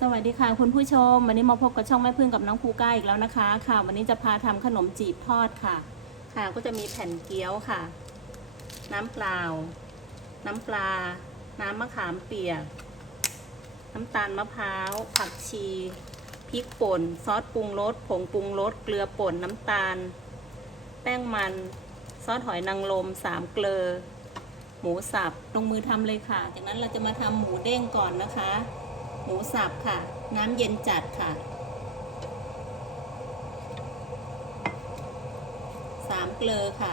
สวัสดีค่ะคุณผู้ชม วันนี้มาพบกับช่องแม่พึ่งกับน้องครูก้าอีกแล้วนะคะ ค่ะ วันนี้จะพาทำขนมจีบทอดค่ะ ค่ะก็จะมีแผ่นเกี๊ยวค่ะ น้ำเปล่า น้ำปลา น้ำมะขามเปียก น้ำตาลมะพร้าว ผักชีพริกป่น ซอสปรุงรสผงปรุงรสเกลือป่นน้ำตาล แป้งมันซอสหอยนางรมสามเกลือ หมูสับลงมือทำเลยค่ะ จากนั้นเราจะมาทำหมูเด้งก่อนนะคะ หมูสับค่ะ น้ำเย็นจัดค่ะสามเกลือค่ะ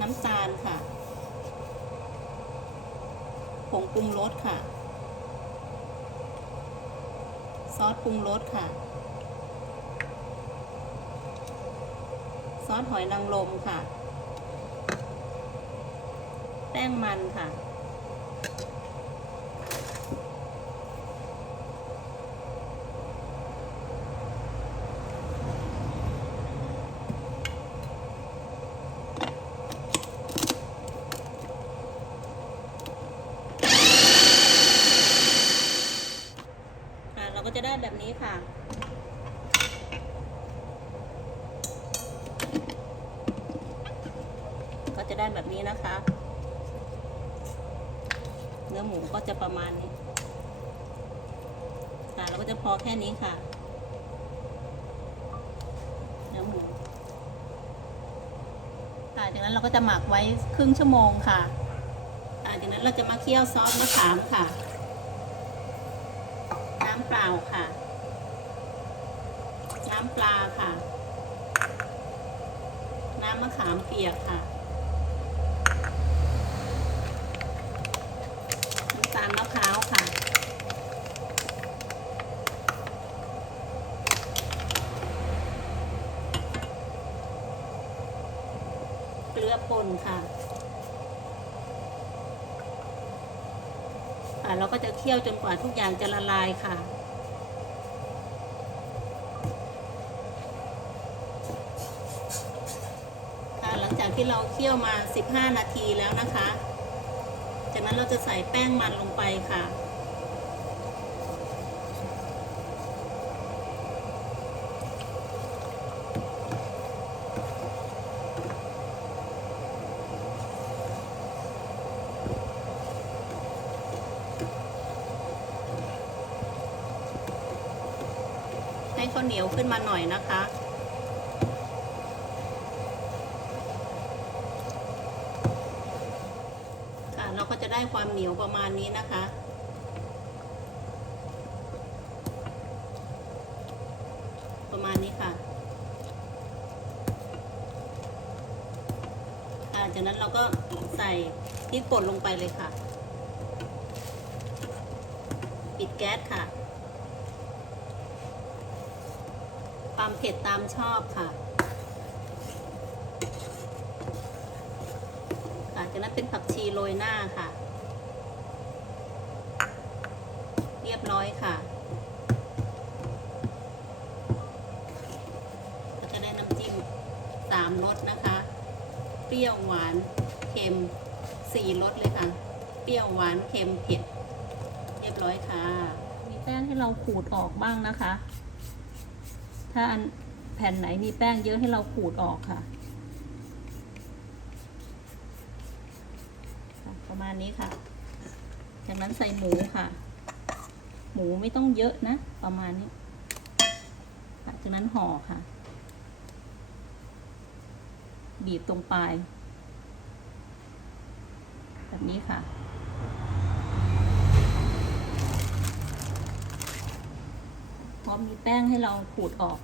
น้ำตาลค่ะ ผงปรุงรสค่ะ ซอสปรุงรสค่ะ ซอสหอยนางรมค่ะ แป้งมันค่ะ ก็จะได้แบบนี้ค่ะ ก็จะได้แบบนี้นะคะ เนื้อหมูก็จะประมาณนี้ค่ะเราก็จะพอแค่นี้ค่ะ เนื้อหมูค่ะจากนั้นเราก็จะหมักไว้ครึ่งชั่วโมงค่ะจากนั้นเราจะมาเคี่ยวซอสมะขามค่ะ เปล่าค่ะ น้ำปลาค่ะ น้ำมะขามเปียกค่ะน้ำตาลมะพร้าวค่ะ เกลือป่นค่ะค่ะเราก็จะเคี่ยวจนกว่าทุกอย่างจะละลายค่ะ ค่ะหลังจาก ที่เราเคี่ยวมา 15 นาทีแล้วนะคะ จากนั้นเราจะใส่แป้งมันลงไปค่ะ ให้ข้าวเหนียวขึ้นมาหน่อยนะคะ เราก็จะได้ความเหนียวประมาณนี้นะคะ ประมาณนี้ค่ะค่ะจากนั้นเราก็ใส่พริกป่นลงไปเลยค่ะ ปิดแก๊สค่ะ ความเผ็ดตามชอบค่ะ ค่ะ จากนั้นเป็นผักชีโรยหน้าค่ะ เรียบร้อยค่ะแล้วก็ได้น้ำจิ้มสามรสนะคะ เปรี้ยวหวานเค็มสี่รสเลยค่ะ เปรี้ยวหวานเค็มเผ็ด เรียบร้อยค่ะ มีแป้งให้เราขูดออกบ้างนะคะ ถ้าอันแผ่นไหนมีแป้งเยอะให้เราขูดออกค่ะค่ะ ประมาณนี้ค่ะ จากนั้นใส่หมูค่ะ หมูไม่ต้องเยอะนะ ประมาณนี้จากนั้นห่อค่ะ บีบตรงปลาย แบบนี้ค่ะพร้อมมีแป้งให้เราขูดออก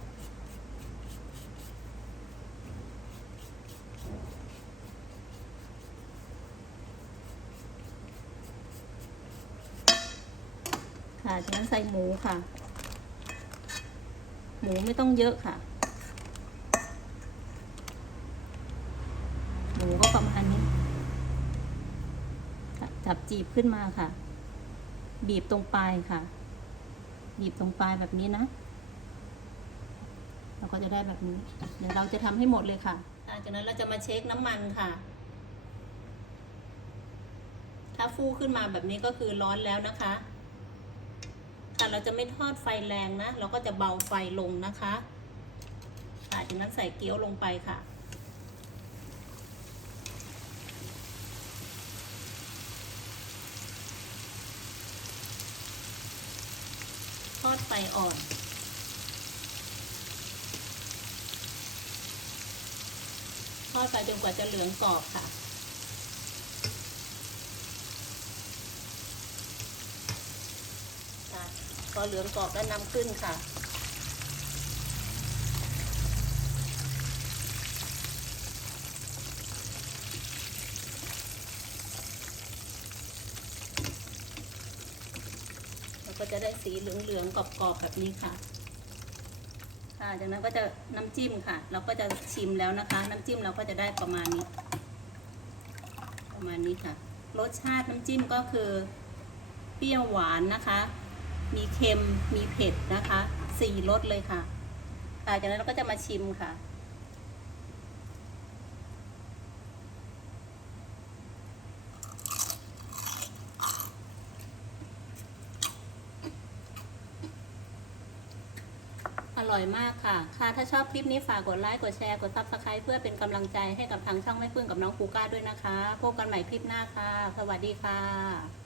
จากนั้นใส่หมูค่ะ หมูไม่ต้องเยอะค่ะ หมูก็ประมาณนี้จับจีบขึ้นมาค่ะ บีบตรงปลายค่ะ บีบตรงปลายแบบนี้นะ เราก็จะได้แบบนี้ เดี๋ยวเราจะทำให้หมดเลยค่ะจากนั้นเราจะมาเช็คน้ำมันค่ะ ถ้าฟูขึ้นมาแบบนี้ก็คือร้อนแล้วนะคะ เราจะไม่ทอดไฟแรงนะ เราก็จะเบาไฟลงนะคะค่ะจากนั้นใส่เกี๊ยวลงไปค่ะ ทอดไฟอ่อนทอดไปจนกว่าจะเหลืองกรอบค่ะ ค่ะพ อเหลืองกรอบแล้วนำขึ้นค่ะเราก็จะได้สีเหลืองๆกรอบๆแบบนี้ค่ะ ค่ะ จากนั้นก็จะน้ำจิ้มค่ะ เราก็จะชิมแล้วนะคะ น้ำจิ้มเราก็จะได้ประมาณนี้ ประมาณนี้ค่ะ รสชาติน้ำจิ้มก็คือเปรี้ยวหวานนะคะ มีเค็ม มีเผ็ดนะคะสี่รสเลยค่ะค่ะจากนั้นเราก็จะมาชิมค่ะ อร่อยมากค่ะ ค่ะถ้าชอบคลิปนี้ฝากกดไลค์ กดแชร์ กดซับสไครต์เพื่อเป็นกำลังใจให้กับทางช่องแม่พึ่งกับน้องคูก้าด้วยนะคะ พบกันใหม่คลิปหน้าค่ะ สวัสดีค่ะ